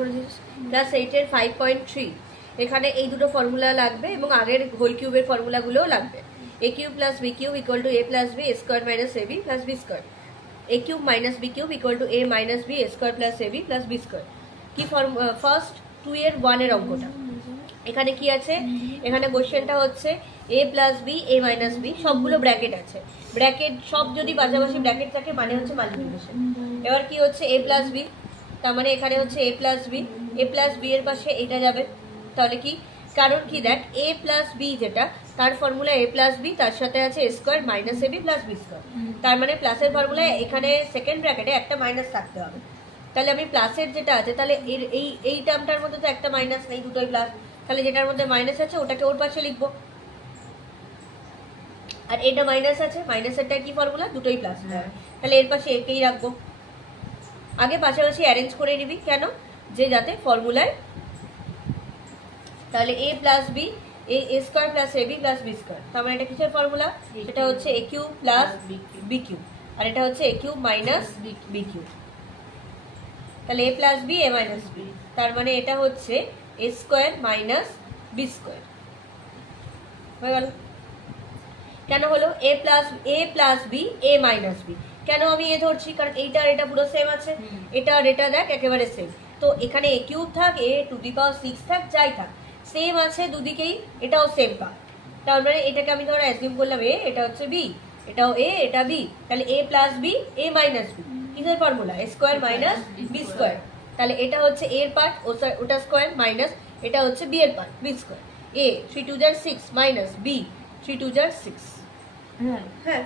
করে this class 8 এর 5.3 এখানে এই দুটো ফর্মুলা লাগবে এবং আগের হোল কিউবের ফর্মুলাগুলোও লাগবে a cube plus b cube equal to a plus b square minus ab plus b square a cube minus b cube equal to a minus b square plus ab plus b square কি form first 2 এর 1 এর অঙ্কটা এখানে কি আছে এখানে কোশ্চেনটা হচ্ছে a plus b a minus b সবগুলো ব্র্যাকেট আছে ব্র্যাকেট সব যদি পাশাপাশি ব্র্যাকেট থাকে মানে হচ্ছে মাল্টিপ্লিকেশন এবার কি হচ্ছে a প্লাস b তার মানে এখানে হচ্ছে a প্লাস b এর পাশে এটা যাবে তাহলে কি কারণ কি দেখ a প্লাস b যেটা তার ফর্মুলা a প্লাস b তার সাথে আছে a square minus ab plus b square তার মানে প্লাসের ফর্মুলায় এখানে সেকেন্ড ব্র্যাকেটে একটা মাইনাস থাকতে হবে তাহলে আমি প্লাসের যেটা আছে তাহলে এই টার্মটার মধ্যে তো একটা মাইনাস নেই দুটোই প্লাস তাহলে যেটার মধ্যে মাইনাস আছে ওটাকে ওর পাশে লিখবো আর এটা মাইনাস আছে মাইনাসেরটা কি ফর্মুলা দুটোই প্লাস তাহলে এর পাশে একেই রাখবো আগে পাশাপাশি অ্যারেঞ্জ করে নিবি কেন যে যাতে ফর্মুলায় তাহলে a plus b a square plus ab plus b square তার মানে এটা কিসের ফর্মুলা এটা হচ্ছে a cube plus b cube আর এটা হচ্ছে a cube minus b cube তাহলে a plus b a minus b তার মানে এটা হচ্ছে a square minus b square হয়ে গেল কেন হলো a plus b a minus b কেন আমি এ ধরছি কারণ এইটা আর এটা পুরো সেম আছে এটা আর এটা দেখ একেবারে সেম তো এখানে a কিউব থাক a টু দি পাওয়ার 6 থাক যাই থাক সেম আছে দুদিকেই এটাও সেম পা তার মানে এটাকে আমি ধরো অ্যাজিউম করলাম a এটা হচ্ছে b এটাও a এটা b তাহলে a plus b a minus b কিসের formula a square minus b square তাহলে এটা হচ্ছে a এর পার্ট ওটা স্কয়ার মাইনাস এটা হচ্ছে b এর part b square a 3 2 6 minus b 3 2 6 হ্যাঁ